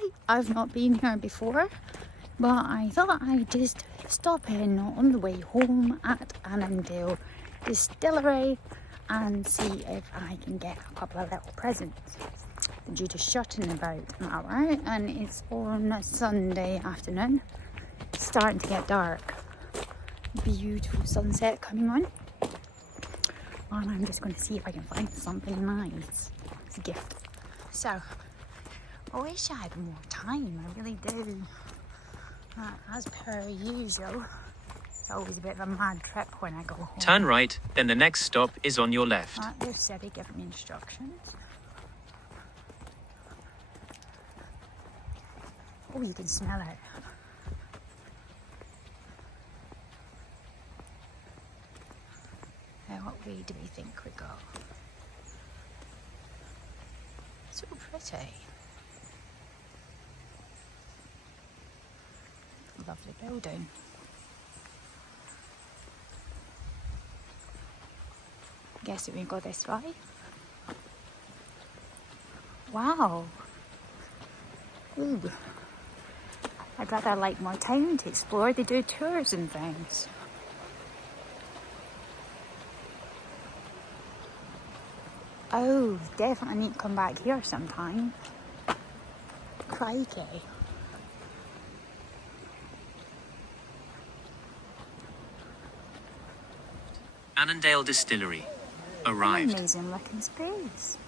Hi, I've not been here before, but I thought I'd just stop in on the way home at Annandale Distillery and see if I can get a couple of little presents. Due to shutting about an hour, and it's on a Sunday afternoon. It's starting to get dark. Beautiful sunset coming on. And I'm just going to see if I can find something nice as a gift. So, I wish I had more time, I really do. As per usual, it's always a bit of a mad trip when I go home. Turn right, then the next stop is on your left. There's Siri giving me instructions. Oh, you can smell it. Now, what way do we think we go? So pretty. Lovely building. Guessing we go this way. Wow. Ooh. I'd rather like more time to explore. They do tours and things. Oh, definitely need to come back here sometime. Crikey. Annandale Distillery. Arrived. Amazing looking space.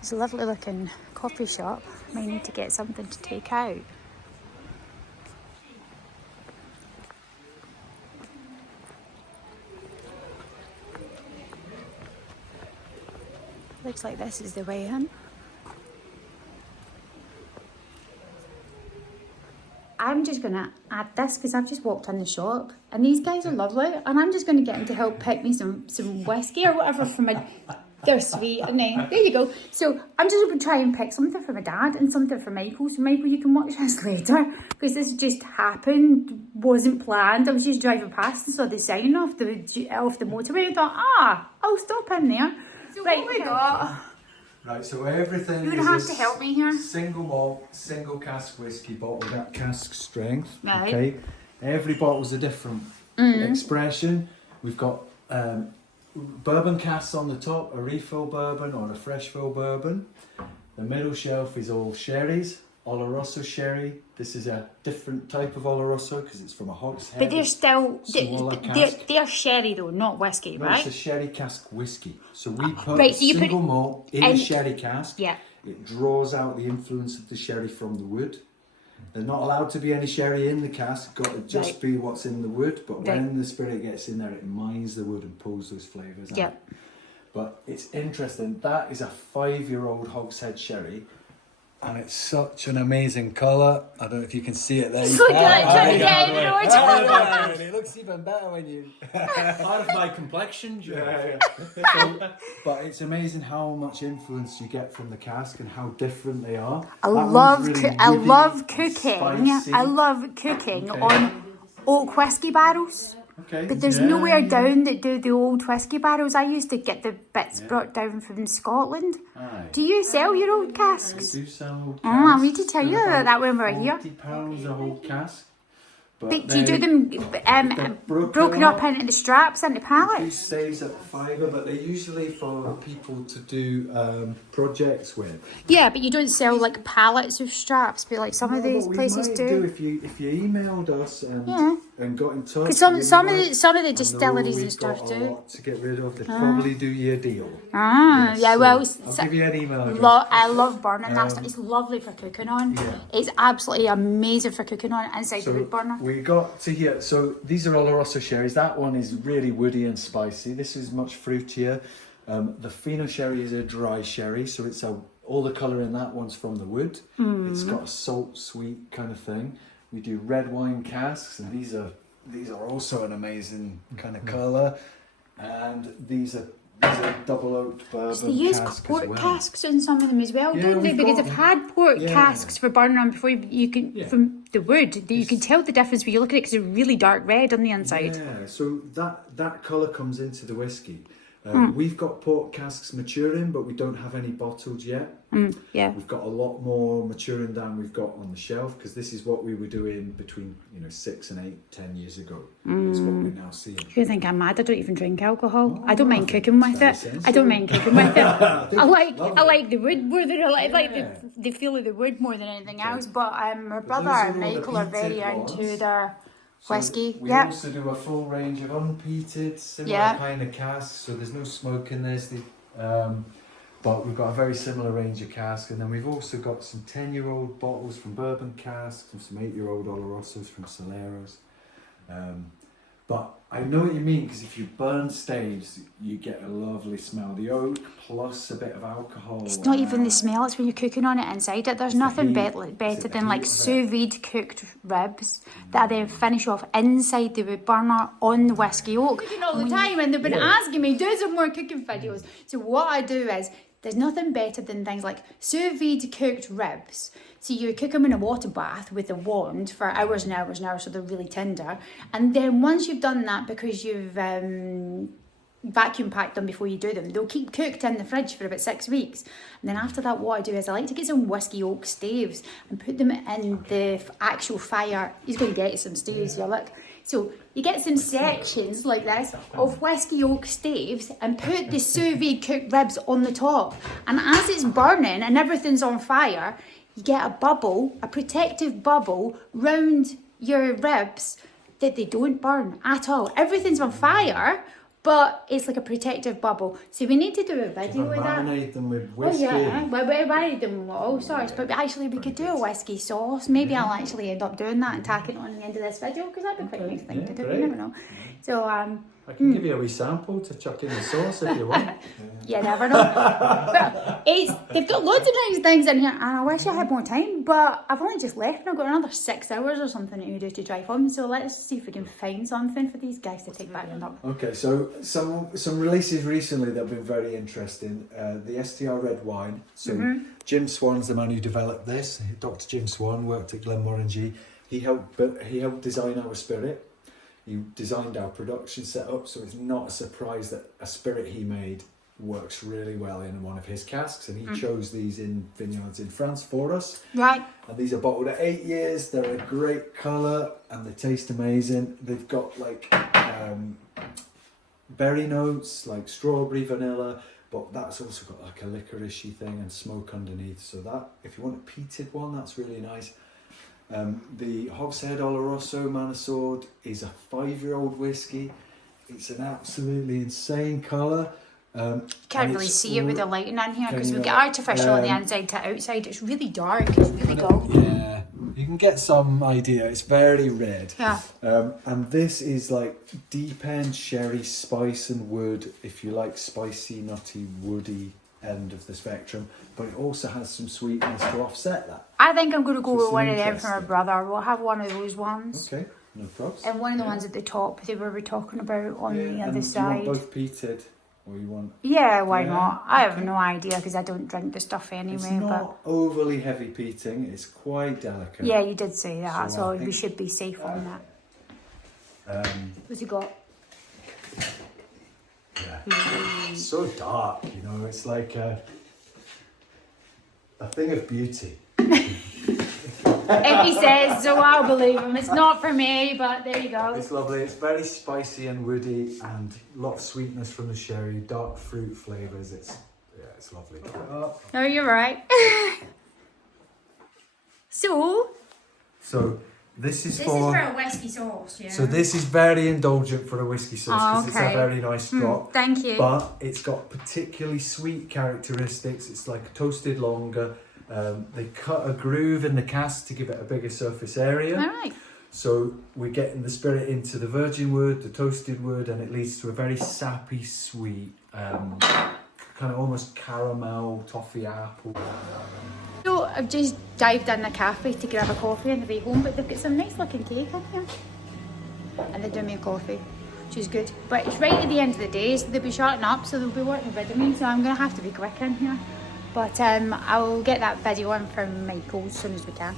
It's a lovely looking coffee shop. May need to get something to take out. Looks like this is the way in. I'm just going to add this because I've just walked in the shop and these guys are lovely, and I'm just going to get them to help pick me some whiskey or whatever for my... They're sweet, and then there you go. So I'm just going to try and pick something for my dad and something for Michael. So Michael, you can watch this later because this just happened, wasn't planned. I was just driving past and saw the sign off the motorway and thought, I'll stop in there. So right, what we got? Right, so everything You're is going to have to help me here. Single malt, single cask whiskey bottle at cask strength. Right. Okay, every bottle's a different expression. We've got bourbon casks on the top, a refill bourbon or a fresh fill bourbon. The middle shelf is all sherries, Oloroso sherry. This is a different type of Oloroso because it's from a hogshead. But they're still, cask. they're sherry though, not whiskey, No, right? it's a sherry cask whiskey. So we put Right, so you single put malt in a sherry cask. Yeah. It draws out the influence of the sherry from the wood. There's not allowed to be any sherry in the cask. Got to just be what's in the wood. But when the spirit gets in there, it mines the wood and pulls those flavours out. But it's interesting. That is a 5-year-old hogshead sherry. And it's such an amazing colour. I don't know if you can see it there. It's like trying to get in the It looks even better when you... Part of my complexion, Yeah. But it's amazing how much influence you get from the cask and how different they are. I love cooking. Spicy. I love cooking on oak whiskey barrels. Okay. But there's nowhere down that do the old whiskey barrels. I used to get the bits brought down from Scotland. Aye. Do you sell your old casks? We do sell old casks. I need to tell you They're about that when we're here. £40 a whole cask. But do you do them broken up into the straps, into These pallets? staves at fibre, but they're usually for people to do projects with. Yeah, but you don't sell like pallets of straps, but like some of these places do. do. If you emailed us and got in touch. Because some of the distilleries and stuff got do. A lot to get rid of. They probably do you a deal. Ah, yeah. Well, I'll give you an email address. I love burning that stuff. It's lovely for cooking on. Yeah. It's absolutely amazing for cooking on inside the wood burner. We got to here. So these are Oloroso sherries. That one is really woody and spicy. This is much fruitier. The Fino sherry is a dry sherry, so it's all the colour in that one's from the wood. It's got a salt, sweet kind of thing. We do red wine casks, and these are also an amazing kind of colour. And these are a double oaked bourbon They use cask port as well. casks in some of them as well, Yeah, don't they? we've Because got- I've had port yeah. casks for burning on before. You can from the wood, that you can tell the difference when you look at it because it's really dark red on the inside. Yeah, so that colour comes into the whiskey. We've got port casks maturing, but we don't have any bottled yet. Yeah. We've got a lot more maturing than we've got on the shelf because this is what we were doing between 6 and 8, 10 years ago. Is what we're now seeing. You think I'm mad? I don't even drink alcohol. Oh, I don't mind I think cooking with that's it. very I don't mind cooking with it. I lovely. like the wood more than I like Yeah. the feel of the wood more than anything else. But my brother those are and all the Michael are very peated into ones. their So whiskey. We Yeah. also do a full range of unpeated, similar Yeah. kind of casks. So there's no smoke in this. But we've got a very similar range of casks, and then we've also got some 10-year-old bottles from bourbon casks and some 8-year-old Olorosos from Soleros. But I know what you mean, because if you burn staves, you get a lovely smell. The oak plus a bit of alcohol. It's not even the smell, it's when you're cooking on it inside it. There's nothing heat. better It's the than like heat of sous vide cooked ribs that I then finish off inside the wood burner on the whiskey oak. Cooking all the time, and they've been asking me, do some more cooking videos. So what I do is, there's nothing better than things like sous vide cooked ribs. So you cook them in a water bath with a wand for hours and hours and hours so they're really tender. And then once you've done that, because you've vacuum packed them before you do them, they'll keep cooked in the fridge for about 6 weeks. And then after that, what I do is I like to get some whiskey oak staves and put them in the actual fire. He's going to get some staves here, look. So you get some sections like this of whiskey oak staves and put the sous vide cooked ribs on the top. And as it's burning and everything's on fire, you get a bubble, a protective bubble round your ribs that they don't burn at all. Everything's on fire, but it's like a protective bubble. So we need to do a video with that. Marinate them with Oh whiskey. yeah, we married them with all sorts, but actually we could do a whiskey sauce. Maybe I'll actually end up doing that and tacking it on the end of this video because that'd be quite a nice thing to do. great. You never know. So I can give you a wee sample to chuck in the sauce if you want. you never know. But they've got loads of nice things in here, and I wish I had more time. But I've only just left, and I've got another 6 hours or something to do to drive home. So let's see if we can find something for these guys to take back and up. Okay, so some releases recently that have been very interesting. The STR red wine. So Jim Swan's the man who developed this. Dr. Jim Swan worked at Glenmorangie. He helped design our spirit. He designed our production setup, so it's not a surprise that a spirit he made works really well in one of his casks, and he chose these in vineyards in France for us. Right. And these are bottled at 8 years. They're a great colour and they taste amazing. They've got like berry notes, like strawberry, vanilla, but that's also got like a licoricey thing and smoke underneath. So that, if you want a peated one, that's really nice. The Hogshead Oloroso Manasord is a 5-year-old whiskey. It's an absolutely insane colour. Can't really see it with the lighting in here because Can we you get artificial on the inside to outside. It's really dark. It's really dull. Yeah, you can get some idea. It's very red. Yeah. And this is like deep end sherry, spice and wood. If you like spicy, nutty, woody end of the spectrum, but it also has some sweetness to offset that. I think I'm going to go So with one of them interesting. for my brother. We'll have one of those ones. Okay, no problems. And one of the ones at the top they were talking about on the and other do you side. want both peated, or you want? Yeah, why Yeah, not? I have no idea because I don't drink the stuff anyway. It's not overly heavy peating. It's quite delicate. But yeah, you did say that, So so I we think- should be safe on that. What's he got? Yeah. It's so dark, you know. It's like a thing of beauty. If he says so, I'll believe him. It's not for me, but there you go. It's lovely. It's very spicy and woody, and a lot of sweetness from the sherry, dark fruit flavours. It's lovely. No, you're right. So this is this for. is for a whiskey sauce, yeah. So this is very indulgent for a whiskey sauce because it's a very nice drop. Thank you. But it's got particularly sweet characteristics. It's like toasted longer. They cut a groove in the cask to give it a bigger surface area. All right. So we're getting the spirit into the virgin wood, the toasted wood, and it leads to a very sappy, sweet, kind of almost caramel, toffee apple. So I've just dived in the cafe to grab a coffee on the way home, but they've got some nice looking cake in here. And they do me a coffee. which is good. But it's right at the end of the day, so they'll be shorting up, so they'll be wanting rid of me, so I'm going to have to be quick in here. But I'll get that video in from Michael as soon as we can.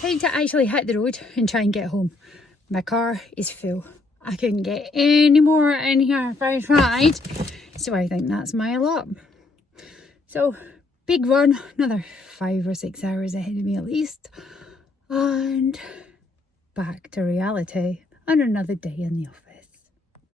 Time to actually hit the road and try and get home. My car is full. I couldn't get any more in here if I tried, so I think that's my lot. So, big run, another 5 or 6 hours ahead of me at least, and back to reality and another day in the office.